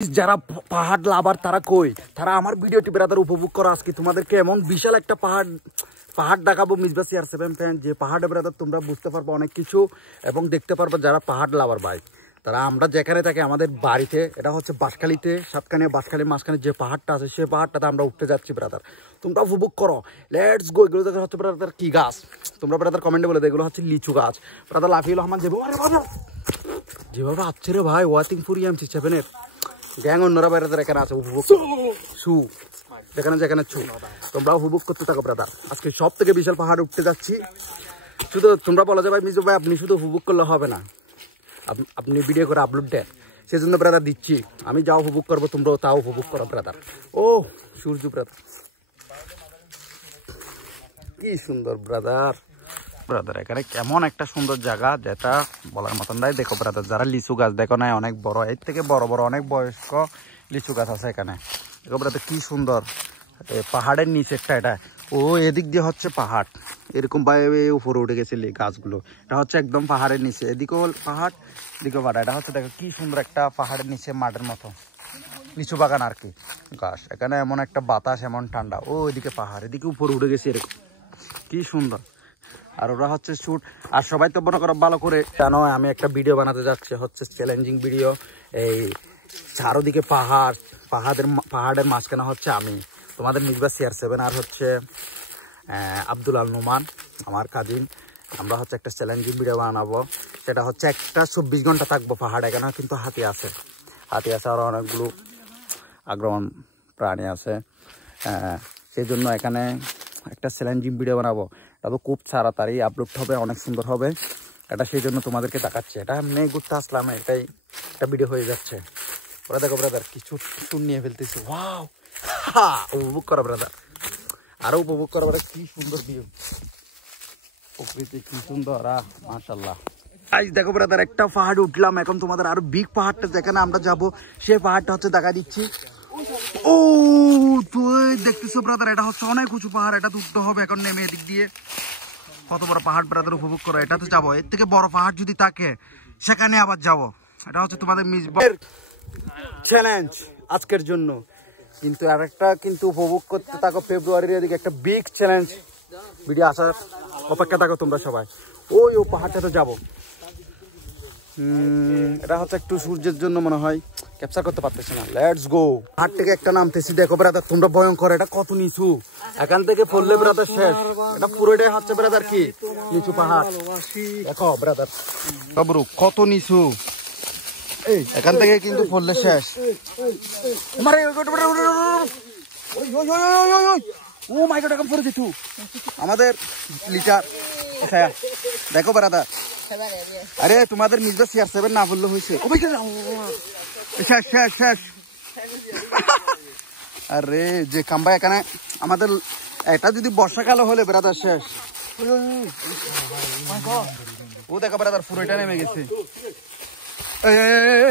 যারা পাহাড় লাভার তারা কই, তারা আমার ভিডিওটি ব্রাদার উপভোগ করো। আজকে তোমাদেরকে এমন বিশাল একটা পাহাড় দেখাবো মিসবাহ CR7 ফ্যান, যে পাহাড়ে ব্রাদার তোমরা বুঝতে পারবো অনেক কিছু এবং দেখতে পারবো যারা পাহাড় লাভার ভাই। তারা আমরা যেখানে থাকি আমাদের বাড়িতে, এটা হচ্ছে বাঁশখালীতে, সাতকানিয়া বাঁশখালীর মাঝখানে যে পাহাড়টা আছে সেই পাহাড়টাতে আমরা উঠতে যাচ্ছি ব্রাদার। তোমরা উপভোগ করো, লেটস গো। এগুলো দেখা হচ্ছে ব্রাদার কি গাছ, তোমরা ব্রাদার কমেন্টে বলে দেয়, এগুলো হচ্ছে লিচু গাছ ব্রাদার। লাফিউল রহমান যেভাবে আসছে রে ভাই, ওয়াটিং ফর EM67-এর গ্যাং অন্যরা ব্রাদার এখানে আছে উপভোগ শু যেখানে ছু। তোমরা উপভোগ করতে থাকো ব্রাদার। আজকে সব থেকে বিশাল পাহাড় উঠতে যাচ্ছি। শুধু তোমরা বলো যে ভাই মিজু ভাই আপনি শুধু উপভোগ করলে হবে না, আপনি ভিডিও করে আপলোড দেন, সেজন্য ব্রাদার দিচ্ছি। আমি যাও উপভোগ করবো, তোমরাও তাও উপভোগ করো ব্রাদার। ও সূর্য ব্রাদার কি সুন্দর ব্রাদার। এখানে কেমন একটা সুন্দর জায়গা, যেটা বলার মতন নাই। দেখো ব্রাদার, যারা লিচু গাছ দেখো না অনেক বড়, এর থেকে বড় বড় অনেক বয়স্ক লিচু গাছ আছে এখানে। দেখো ব্রাদার কি সুন্দর, পাহাড়ের নিচে একটা, এটা ও এদিক দিয়ে হচ্ছে পাহাড়, এরকম ভাবে উপরে উঠে গেছে গাছগুলো। এটা হচ্ছে একদম পাহাড়ের নিচে, এদিকেও পাহাড় এদিকেও পাহাড়। এটা হচ্ছে দেখো কি সুন্দর একটা পাহাড়ের নিচে মাঠের মতো লিচু বাগান আর কি গাছ। এখানে এমন একটা বাতাস, এমন ঠান্ডা। ও এদিকে পাহাড়, এদিকে উপরে উঠে গেছে, এরকম কি সুন্দর। আর ওরা হচ্ছে শুট, আর সবাই তো মনে করো ভালো করে জানো আমি একটা ভিডিও বানাতে যাচ্ছি, হচ্ছে চ্যালেঞ্জিং ভিডিও। এই চারোদিকে পাহাড়ের মাঝখানে হচ্ছে আমি, তোমাদের মিসবাহ CR7 আর হচ্ছে আব্দুল আল নোমান আমার কাজিন। আমরা হচ্ছে একটা চ্যালেঞ্জিং ভিডিও বানাবো, সেটা হচ্ছে একটা 24 ঘন্টা থাকবো পাহাড়ে। এখানে কিন্তু হাতি আছে আর অনেকগুলো আগ্রহণ প্রাণী আছে। সেই জন্য এখানে একটা চ্যালেঞ্জিং ভিডিও বানাবো। এটা তো খুব তাড়াতাড়ি আপলোড হবে, অনেক সুন্দর হবে এটা। সেই জন্য তোমাদেরকে দেখাচ্ছে, এটা এমনি ঘুরতে আসলাম, এটাই একটা ভিডিও হয়ে যাচ্ছে। ওরা দেখো ব্রাদার কিছু নিয়ে ফেলতেছে, ওয়াও উপভোগ করো ব্রাদার, আরো উপভোগ করো ব্রাদার। কি সুন্দর ভিউ, প্রকৃতি কি সুন্দর, মাশাআল্লাহ। দেখো ব্রাদার একটা পাহাড়ে উঠলাম, এখন তোমাদের আরো বিগ পাহাড়টা যেখানে আমরা যাব সেই পাহাড়টা হচ্ছে দেখা দিচ্ছি। ও তুই দেখতেছো ব্রাদার, এটা হচ্ছে অনেক উঁচু পাহাড়, এটা উঠতে হবে এখন নেমে এদিক দিয়ে। কত বড় পাহাড় ব্রাদার, উপভোগ করো। এটা তো যাবো, এর থেকে বড় পাহাড় যদি থাকে সেখানে আবার যাব। এটা হচ্ছে তোমাদের মিসবাহ চ্যালেঞ্জ আজকের জন্য। কিন্তু আরেকটা কিন্তু উপভোগ করতে থাকো, ফেব্রুয়ারির এদিকে একটা বিগ চ্যালেঞ্জ ভিডিও আসার অপেক্ষা থাকো তোমরা সবাই। ও পাহাড়টাতে যাবো। এটা হচ্ছে একটু সূর্যের জন্য মনে হয় ক্যাপচার করতে পারতেছি না। Let's go. পাহাড় থেকে একটা নামতেছি, দেখো ব্রাদার তোমরা ভয়ঙ্কর, এটা কত নিচু, এখান থেকে পড়লে ব্রাদার শেষ। এটা পুরোটাই হচ্ছে ব্রাদার কি নিচু পাহাড়। দেখো ব্রাদার বাবরু কত নিচু, এখান থেকে কিন্তু পড়লে শেষ। ও মাই গড, এখন পড়ে যেত আমাদের লিটার। দেখো ব্রাদার, আরে তোমাদের মিসবাহ CR7 না বললে হয়েছে। শেষ। আরে যে কাম্বা এখানে আমাদের, এটা যদি বর্ষাকালে হলে ব্রাদার শেষ। ও দেখো ব্রাদার পুরো এটা নেমে গেছে।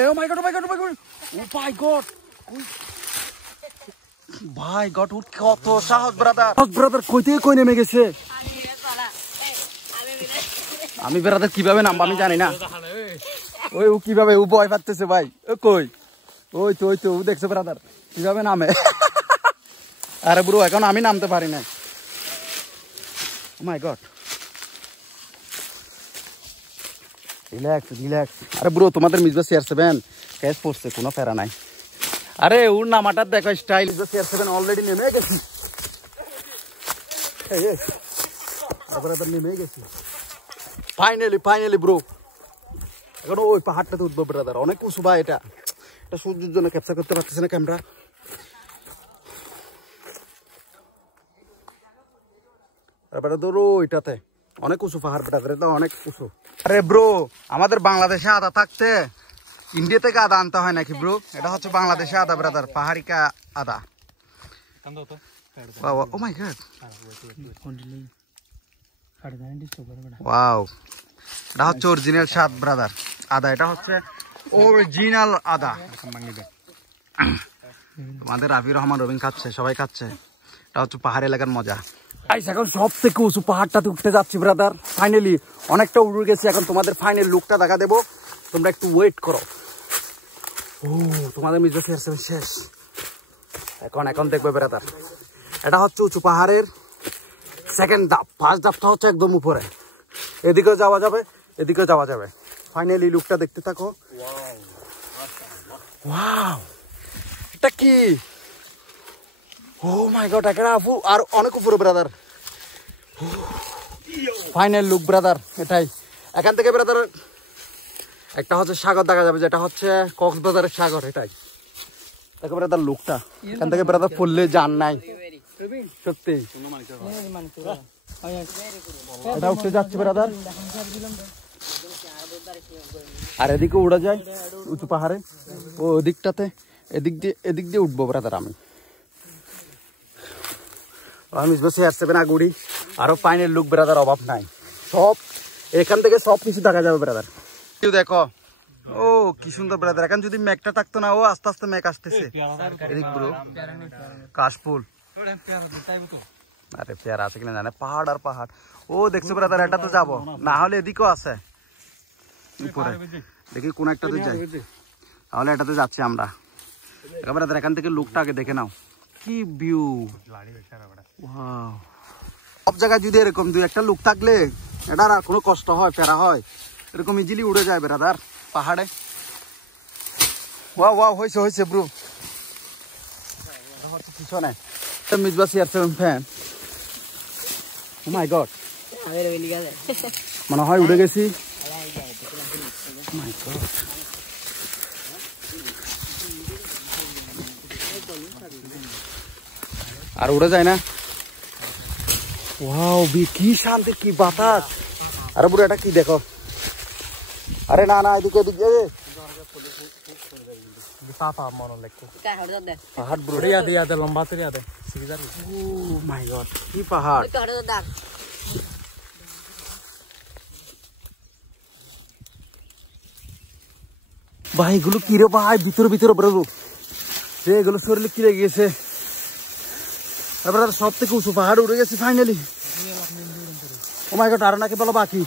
ও মাই গড, ভাই গড, কত সাহস ব্রাদার। কই থেকে কই নেমে গেছে। আমি ব্রাদার কিভাবে নামবো আমি জানি না। ও কিভাবে, ও ভয় পাচ্ছে ভাই। কই ওই তো ও দেখছো ব্রাদার কিভাবে নামে। আরে ব্রো এখন আমি নামতে পারি না। ও মাই গড, রিল্যাক্স। আরে ব্রো তোমাদের মিসবাহ CR7 ক্যাচ পড়ছে, কোনো ফেরা নাই। আরে ওর নামাটার দেখো স্টাইল। মিসবাহ CR7 অলরেডি নেমে গেছি, নেমে গেছি ফাইনালি ব্রো। এখন ওই পাহাড়টাতে উঠবো ব্রাদার, অনেক উঁচু ভাই। এটা সূর্যের জন্য ক্যাপচার করতে পারতেছে না ক্যামেরা। ধরো ওইটাতে অনেক উঁচু পাহাড় ব্রাদার, এটা অনেক উঁচু। আরে ব্রো আমাদের বাংলাদেশে আদা থাকতে ইন্ডিয়া থেকে আদা আনতে হয় নাকি ব্রো? এটা হচ্ছে বাংলাদেশে আদা ব্রাদার, পাহাড়িকা আদা। ও মাই গড, ওয়াও, এটা হচ্ছে অরিজিনাল স্বাদ ব্রাদার আদা। এটা হচ্ছে অরিজিনাল আদা। তোমাদের রাফি রহমান রবিন খাচ্ছে, সবাই খাচ্ছে। এটা হচ্ছে পাহাড় এলাকার মজা। এখন সব থেকে উঁচু পাহাড়টাতে উঠতে যাচ্ছি ব্রাদার। ফাইনালি অনেকটা উড়ে গেছি, এখন তোমাদের ফাইনাল লুকটা দেখা দেবো, তোমরা একটু ওয়েট করো। ও তোমাদের মিজো ফেয়ার শেষ। এখন দেখবে ব্রাদার, এটা হচ্ছে উঁচু পাহাড়ের সেকেন্ড ধাপ। ফার্স্ট ধাপটা হচ্ছে একদম উপরে, এদিকেও যাওয়া যাবে এদিকেও যাওয়া যাবে। ফাইনালি লুকটা দেখতে থাকো। ওয়াও, এটা কি? ও মাই গড, এটা আর অনেক উপরে ব্রাদার। ফাইনাল লুক ব্রাদার এটাই। এখান থেকে ব্রাদার একটা হচ্ছে সাগর দেখা যাবে, যেটা হচ্ছে কক্সবাজারের সাগর। এটাই দেখো ব্রাদার লুকটা। এখান থেকে ব্রাদার পড়লে জান নাই সত্যি। এটা উঠে যাচ্ছে ব্রাদার, আর এদিকে উড়ে যায় উঁচু পাহাড়ে। ও ওদিকটাতে এদিক দিয়ে উঠবো ব্রাদার। আমি বসে আসছে না গুড়ি। আরো ফাইনাল লুক ব্রাদার, অভাব নাই। সব এখান থেকে সব কিছু দেখা যাবে ব্রাদার। দেখো ও কি সুন্দর ব্রাদার। এখন যদি মেঘটা থাকতো না, ও আস্তে আস্তে মেঘ আসতেছে। এদিক ব্রো কাশফুল, আরে পেয়ারা আছে কিনা জানে। পাহাড় আর পাহাড়। ও দেখছো ব্রাদার, এটা তো যাবো না হলে এদিকেও আছে উপরে। দেখি কোন একটা তো যাই, তাহলে এটাতে যাচ্ছি আমরা। ব্রাদার এখান থেকে লুকটা আগে দেখে নাও, কি ভিউ। সব জায়গায় যদি এরকম দুই একটা লুক থাকলে এটা আর কোনো কষ্ট হয়, প্যারা হয়, এরকম ইজিলি উড়ে যায় ব্রাদার পাহাড়ে। ওয়াও ওয়াও, হয়েছে ব্রো। পিছনে মিজবা CR7 ফ্যান। ও মাই গড, মনে হয় উড়ে গেছি। আর উড়ে যায় না। ওয়াও, কি শান্তি, কি বাতাস। আরে বুড়ো এটা কি দেখো। আরে না না, এদিকে পাহাড় ব্রো, লম্বা মাই গড, কি পাহাড়। ভাই এগুলো কি রে ভাই, ভিতরে বেরোবো এগুলো শরীরে কি লেগে গেছে। সব থেকে উঁচু পাহাড় উড়ে গেছে ফাইনালি। ও মাই গড, আরো নাকি বলো বাকি।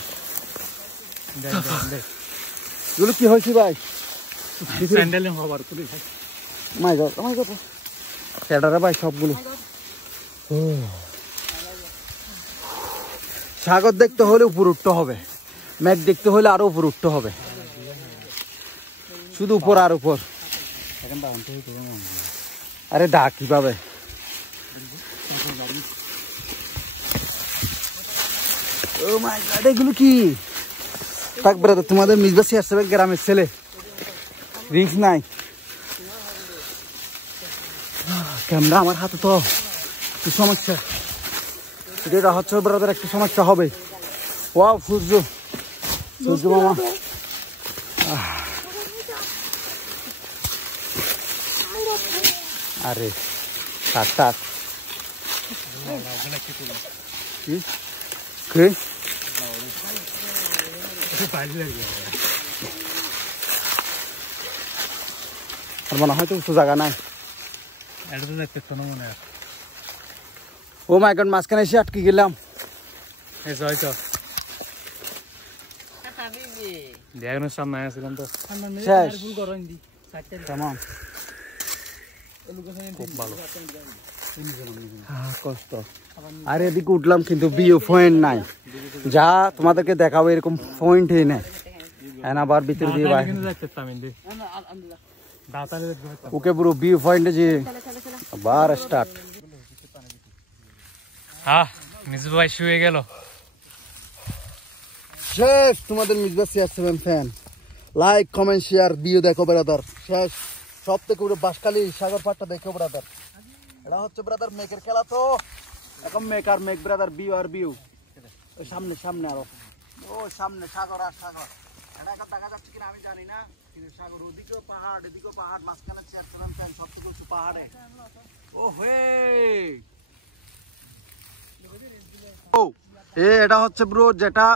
এগুলো কি হয়েছে ভাই? মাই গড, ও মাই গড, সেটারে ভাই সবগুলো। সাগর দেখতে হলে উপর উঠতে হবে, মেঘ দেখতে হলে আরো উপর উঠতে হবে, শুধু উপর আর উপর। আরে ডাক কিভাবে। ও মাই গড, এগুলো কি? থাক ব্রাদার, তোমাদের মিজবা CR7 গ্রামের ছেলে, রিস্ক নাই। ক্যামেরা আমার হাতে তো একটু সমস্যা, এটা হচ্ছে ব্রাদার একটু সমস্যা হবে। ওয়াও, সূর্য মামা। আরে টাক কি মনে হয় তো উঁচু জায়গা নাই। ও মাই গড, মাঝখানে এসে আটকে গেলাম। কষ্ট। আর এদিকে উঠলাম কিন্তু ভিউ পয়েন্ট নাই, যা তোমাদেরকে দেখাবো এরকম পয়েন্টই নেই। আবার ভিতরে দিয়ে ওকে পুরো ভিউ পয়েন্টে যে আবার স্টার্ট। মিজু ভাই শুয়ে গেল। শেষ তোমাদের Mizba CR7 fan. Like comment share, view দেখো ব্রাদার। শেষ। সব থেকে পুরো বাঁশখালী সাগর পাড়টা দেখো ব্রাদার। এটা হচ্ছে ব্রাদার মেঘের খেলা তো। এখন মেঘ আর মেঘ ব্রাদার, ভিউ আর ভিউ। সামনে আরো, ও সামনে সাগর আর সাগর। এটা এখন দেখা যাচ্ছে কিনা আমি জানি না, কিন্তু সাগর ওদিকেও পাহাড় এদিকেও পাহাড়, মাঝখানে CR7 ফ্যান, সব থেকে উঁচু পাহাড়ে। ও হে, ও এটা হচ্ছে ব্রো যেটা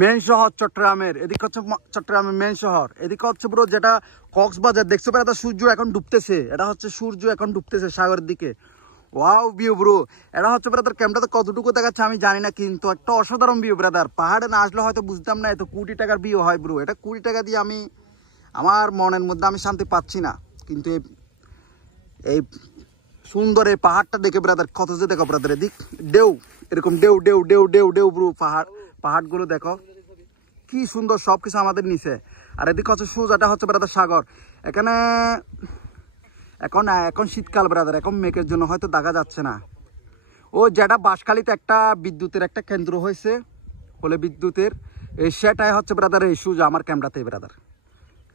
মেন শহর চট্টগ্রামের। এদিকে হচ্ছে চট্টগ্রামের মেন শহর, এদিকে হচ্ছে ব্রো যেটা কক্সবাজার। দেখছো ব্রাদা, সূর্য এখন ডুবতেছে। এটা হচ্ছে সূর্য এখন ডুবতেছে সাগরের দিকে। Wow view bro. এটা হচ্ছে ব্রাদার, ক্যামেরাতে কতটুকু দেখাচ্ছে আমি জানি না, কিন্তু একটা অসাধারণ ভিউ ব্রাদার। পাহাড়ে না আসলে হয়তো বুঝতাম না এত কোটি টাকার ভিউ হয় ব্রো। এটা 20 টাকা দিয়ে আমার মনের মধ্যে আমি শান্তি পাচ্ছি না। কিন্তু এই সুন্দর এই পাহাড়টা দেখে ব্রাদার, কত যে দেখো ব্রাদার, এদিক ঢেউ, এরকম ঢেউ ঢেউ ঢেউ ঢেউ ঢেউ ব্রু, পাহাড়গুলো দেখো কি সুন্দর, সবকিছু আমাদের নিচে। আর এদিকে হচ্ছে সোজাটা হচ্ছে ব্রাদার সাগর। এখানে এখন শীতকাল ব্রাদার, এখন মেঘের জন্য হয়তো দেখা যাচ্ছে না। ও যেটা বাঁশখালীতে একটা বিদ্যুতের একটা কেন্দ্র হয়েছে, হলে বিদ্যুতের, সেটাই হচ্ছে ব্রাদার এই সোজা আমার ক্যামেরাতে ব্রাদার।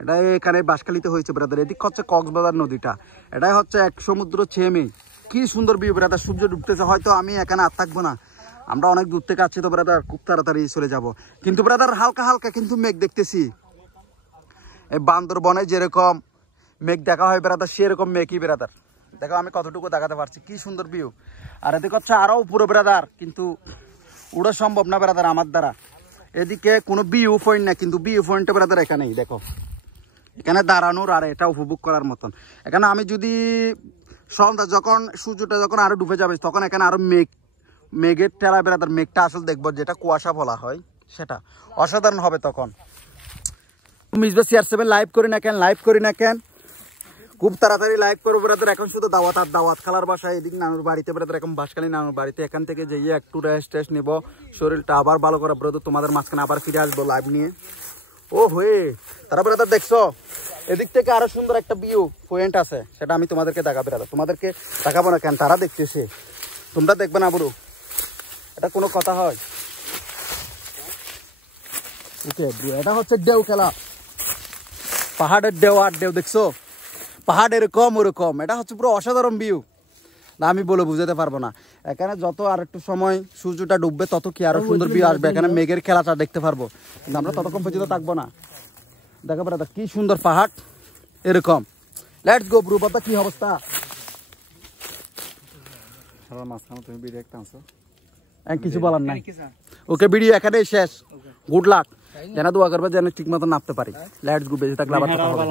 এটা এখানে বাঁশখালীতে হয়েছে ব্রাদার। এদিক হচ্ছে কক্সবাজার নদীটা, এটাই হচ্ছে এক সমুদ্র ছেমে। কি সুন্দর ভিউ ব্রাদার, সূর্য ডুবতেছে। হয়তো আমি এখানে আর থাকবো না, আমরা অনেক দূর থেকে আসছি তো ব্রাদার, খুব তাড়াতাড়ি চলে যাব। কিন্তু ব্রাদার হালকা হালকা কিন্তু মেঘ দেখতেছি। এই বান্দরবনে যেরকম মেঘ দেখা হয় ব্রাদার, সেরকম মেঘই ব্রাদার। দেখো আমি কতটুকু দেখাতে পারছি, কি সুন্দর ভিউ। আর এদিকে হচ্ছে আরো উপরে ব্রাদার, কিন্তু ওটা সম্ভব না ব্রাদার আমার দ্বারা। এদিকে কোনো ভিউ পয়েন্ট না, কিন্তু ভিউ পয়েন্টটা ব্রাদার এখানেই দেখো, এখানে দাঁড়ানোর আর এটা উপভোগ করার মতন। এখানে আমি যদি সন্ধ্যা যখন সূর্যটা যখন আরো ডুবে যাবে, তখন এখানে আরো মেঘের টেরা ব্রাদার, মেঘটা আসলে দেখবো, যেটা কুয়াশা বলা হয়, সেটা অসাধারণ হবে তখন। মিসবা CR7 লাইভ করি না কেন, খুব তাড়াতাড়ি লাইভ করবো ব্রাদার। এখন শুধু দাওয়াত আর দাওয়াত, খালার বাসায় এদিক নানুর বাড়িতে ব্রাদার, এখন বাঁশখালী নানুর বাড়িতে। এখান থেকে যেয়ে একটু রেস্ট নেবো, শরীরটা আবার ভালো করে ব্রাদার, তোমাদের মাঝখানে আবার ফিরে আসবো লাইভ নিয়ে। ও হয়ে তারা ব্রাদার দেখছো, এদিক থেকে আরো সুন্দর একটা ভিউ পয়েন্ট আছে, সেটা আমি তোমাদেরকে দেখাবো ব্রাদার। তোমাদেরকে দেখাবো না কেন, তারা দেখতেছে, তোমরা দেখবে না বুড়ো, এটা কোনো কথা হয়? ওকে, এটা হচ্ছে ঢেউ খেলা, পাহাড়ের ঢেউ আর ঢেউ দেখছো, পাহাড় এরকম ওরকম, এটা হচ্ছে পুরো অসাধারণ ভিউ। না আমি বলে বুঝাতে পারবো না। এখানে যত আর একটু সময় সূর্যটা ডুববে, তত কি আরো সুন্দর ভিউ আসবে, এখানে মেঘের খেলাটা দেখতে পারবো। কিন্তু আমরা ততক্ষণ পর্যন্ত থাকবো না। দেখো ব্রাদার কি সুন্দর পাহাড়, এরকম। লেটস গো ব্রু, বাবা কি অবস্থা? তুমি ভিডিও একটা আনছো, কিছু বলার নাই। ওকে, ভিডিও এখানেই শেষ। গুড লাক, যেন দোয়া করবে যেন ঠিক মতো নামতে পারি। লেটস গো, বেঁচে থাকলে আবার কথা হবে।